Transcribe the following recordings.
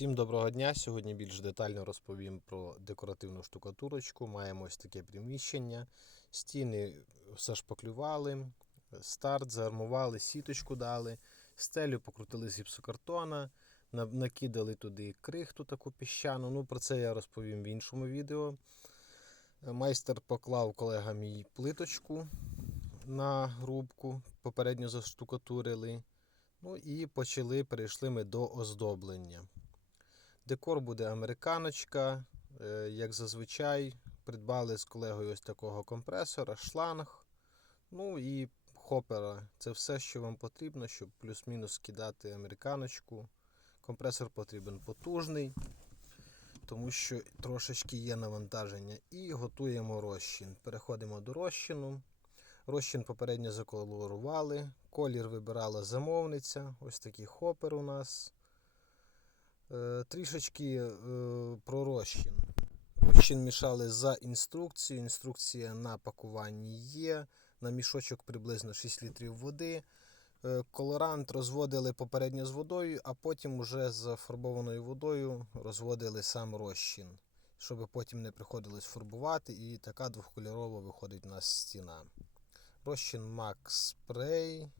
Всім доброго дня! Сьогодні більш детально розповім про декоративну штукатурочку. Маємо ось таке приміщення. Стіни зашпаклювали, старт, заармували, сіточку дали, стелю покрутили з гіпсокартона, накидали туди крихту таку піщану. Ну, про це я розповім в іншому відео. Майстер поклав колега мій плиточку на грубку, попередньо заштукатурили. Ну і почали, перейшли ми до оздоблення. Декор буде американочка, е, як зазвичай. Придбали з колегою ось такого компресора, шланг, ну і хопера. Це все, що вам потрібно, щоб плюс-мінус кидати американочку. Компресор потрібен потужний, тому що трошечки є навантаження. І готуємо розчин. Переходимо до розчину. Розчин попередньо заколорували. Колір вибирала замовниця. Ось такий хопер у нас. Е, Трішечки е, про розчин. Розчин мішали за інструкцією. Інструкція на пакуванні є. На мішочок приблизно 6 літрів води. Е, Колорант розводили попередньо з водою, а потім уже з фарбованою водою розводили сам розчин, щоб потім не приходилось фарбувати, і така двохкольорова виходить у нас стіна. Розчин Max Spray,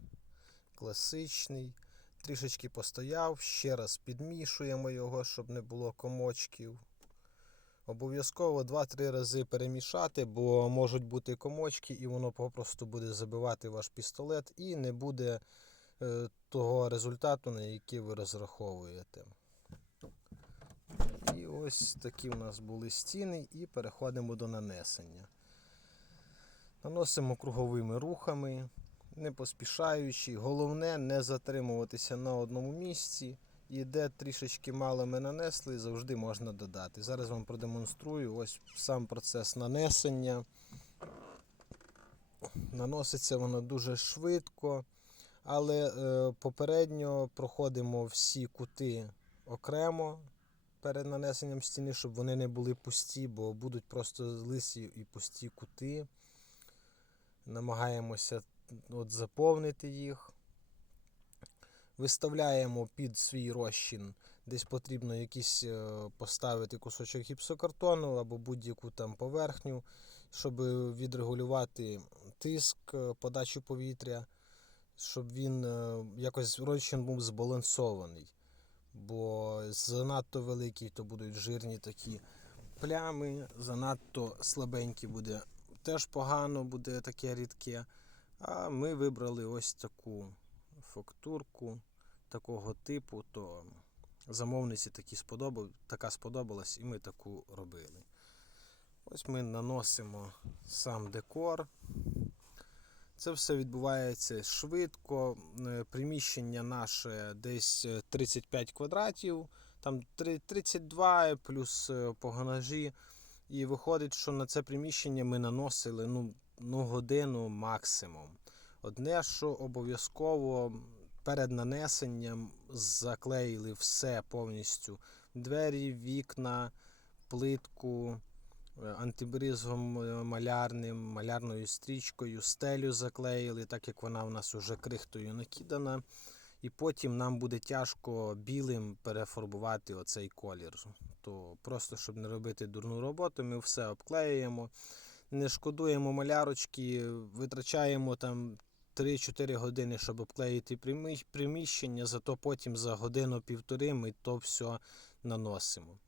класичний. Трішечки постояв, ще раз підмішуємо його, щоб не було комочків. Обов'язково 2-3 рази перемішати, бо можуть бути комочки, і воно попросту буде забивати ваш пістолет і не буде е, того результату, на який ви розраховуєте. І ось такі у нас були стіни, і переходимо до нанесення. Наносимо круговими рухами, не поспішаючи. Головне не затримуватися на одному місці. І де трішечки мало ми нанесли, завжди можна додати. Зараз вам продемонструю ось сам процес нанесення. Наноситься воно дуже швидко, але е, попередньо проходимо всі кути окремо перед нанесенням стіни, щоб вони не були пусті, бо будуть просто лисі і пусті кути. Намагаємося от, заповнити їх. Виставляємо під свій розчин, десь потрібно якийсь е, поставити кусочок гіпсокартону або будь-яку там поверхню, щоб відрегулювати тиск, е, подачу повітря, щоб він е, якось розчин був збалансований. Бо занадто великий, то будуть жирні такі плями, занадто слабенький буде теж погано, буде таке рідке. А ми вибрали ось таку фактурку такого типу, то замовниці такі сподобав, така сподобалась, і ми таку робили. Ось ми наносимо сам декор. Це все відбувається швидко. Е, Приміщення наше десь е, 35 квадратів, там 32 плюс е, по гаражі. І виходить, що на це приміщення ми наносили ну, ну, годину максимум. Одне, що обов'язково перед нанесенням заклеїли все повністю: двері, вікна, плитку, е, антибризгом е, малярним, малярною стрічкою, стелю заклеїли, так як вона у нас вже крихтою накидана. І потім нам буде тяжко білим перефарбувати оцей колір. То просто щоб не робити дурну роботу, ми все обклеюємо, не шкодуємо малярочки, витрачаємо там 3-4 години, щоб обклеїти приміщення, зато потім за годину-півтори ми то все наносимо.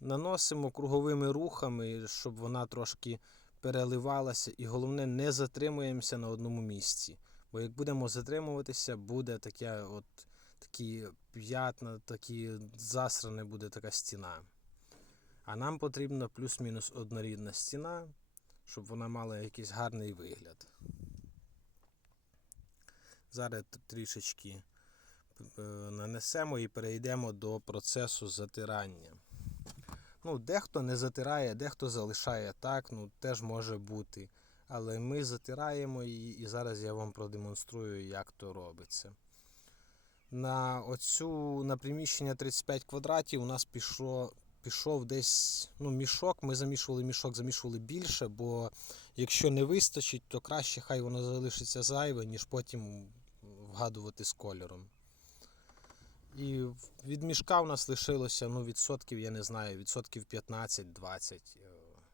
Наносимо круговими рухами, щоб вона трошки переливалася, і головне, не затримуємося на одному місці. Бо як будемо затримуватися, буде таке от, такі п'ятна, такі засране буде така стіна. А нам потрібна плюс-мінус однорідна стіна, щоб вона мала якийсь гарний вигляд. Зараз трішечки е, нанесемо і перейдемо до процесу затирання. Ну, дехто не затирає, дехто залишає так, ну теж може бути. Але ми затираємо її, і зараз я вам продемонструю, як то робиться. На оцю на приміщення 35 квадратів у нас пішло, пішов десь ну, мішок. Ми замішували мішок, замішували більше, бо якщо не вистачить, то краще хай воно залишиться зайве, ніж потім вгадувати з кольором. І від мішка в нас лишилося ну, відсотків, я не знаю, відсотків 15-20 е,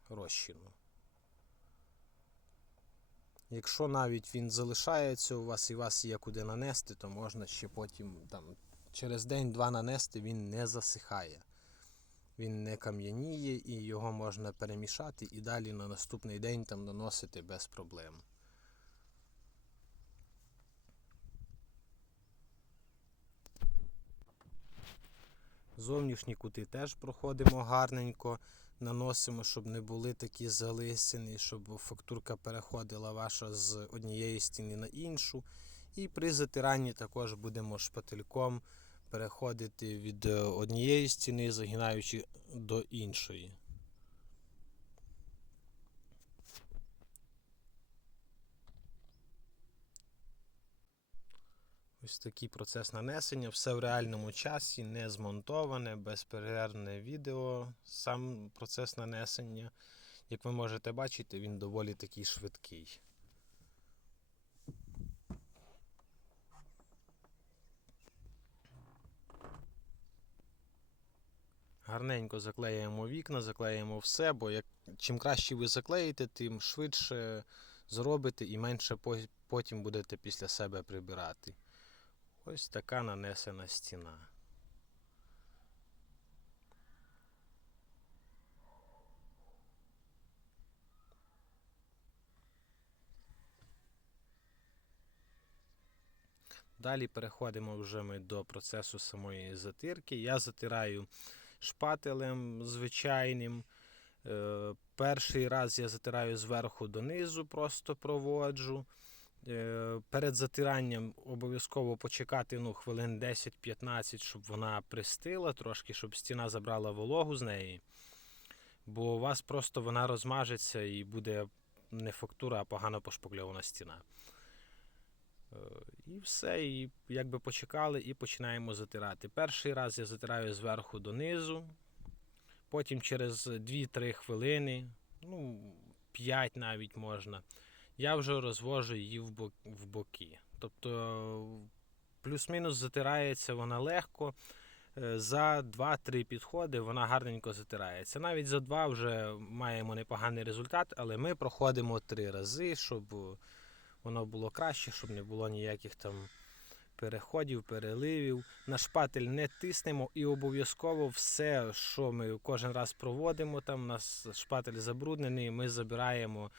розчину. Якщо навіть він залишається у вас і вас є куди нанести, то можна ще потім там, через день-два нанести, він не засихає. Він не кам'яніє і його можна перемішати і далі на наступний день там наносити без проблем. Зовнішні кути теж проходимо гарненько, наносимо, щоб не були такі залисини, щоб фактурка переходила ваша з однієї стіни на іншу. І при затиранні також будемо шпательком переходити від е, однієї стіни, загинаючи до іншої. Ось такий процес нанесення, все в реальному часі, не змонтоване, безперервне відео. Сам процес нанесення, як ви можете бачити, він доволі такий швидкий. Гарненько заклеюємо вікна, заклеюємо все, бо як, чим краще ви заклеїте, тим швидше зробите і менше потім будете після себе прибирати. Ось така нанесена стіна. Далі переходимо вже ми до процесу самої затирки. Я затираю шпателем звичайним. Е, Перший раз я затираю зверху донизу, просто проводжу. Е, Перед затиранням обов'язково почекати ну, хвилин 10-15, щоб вона пристила трошки, щоб стіна забрала вологу з неї. Бо у вас просто вона розмажеться і буде не фактура, а погано пошпакльована стіна. Е, І все, і якби почекали, і починаємо затирати. Перший раз я затираю зверху донизу, потім через 2-3 хвилини, ну, 5 навіть можна, я вже розвожу її в бок- в боки. Тобто плюс-мінус затирається вона легко. Е, За 2-3 підходи вона гарненько затирається. Навіть за 2 вже маємо непоганий результат, але ми проходимо 3 рази, щоб воно було краще, щоб не було ніяких там переходів, переливів. На шпатель не тиснемо і обов'язково все, що ми кожен раз проводимо, там у нас шпатель забруднений, ми забираємо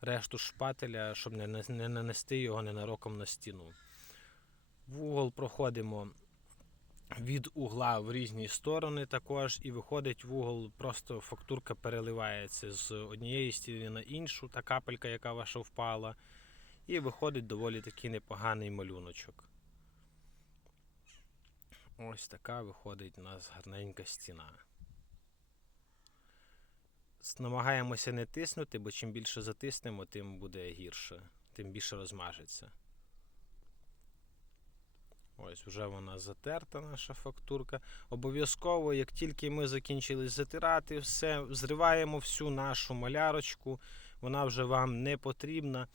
решту шпателя, щоб не, не нанести його ненароком на стіну. В угол проходимо від угла в різні сторони також, і виходить в угол, просто фактурка переливається з однієї стіни на іншу, та капелька, яка ваша впала. І виходить доволі такий непоганий малюночок. Ось така виходить у нас гарненька стіна. Намагаємося не тиснути, бо чим більше затиснемо, тим буде гірше, тим більше розмажеться. Ось вже вона затерта, наша фактурка. Обов'язково, як тільки ми закінчили затирати, все, зриваємо всю нашу малярочку. Вона вже вам не потрібна,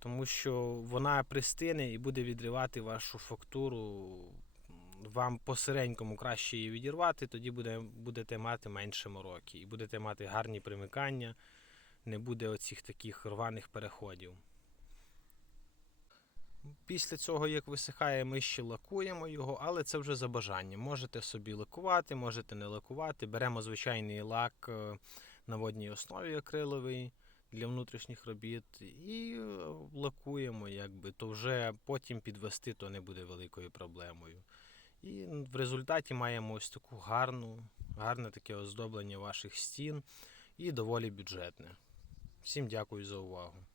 тому що вона пристине і буде відривати вашу фактуру. Вам посереднькому краще її відірвати, тоді буде, будете мати менше мороки і будете мати гарні примикання, не буде оцих таких рваних переходів. Після цього, як висихає, ми ще лакуємо його, але це вже за бажанням. Можете собі лакувати, можете не лакувати. Беремо звичайний лак е, на водній основі акриловий для внутрішніх робіт і е, лакуємо, якби, то вже потім підвести то не буде великою проблемою. І в результаті маємо ось таку гарну, гарне таке оздоблення ваших стін і доволі бюджетне. Всім дякую за увагу.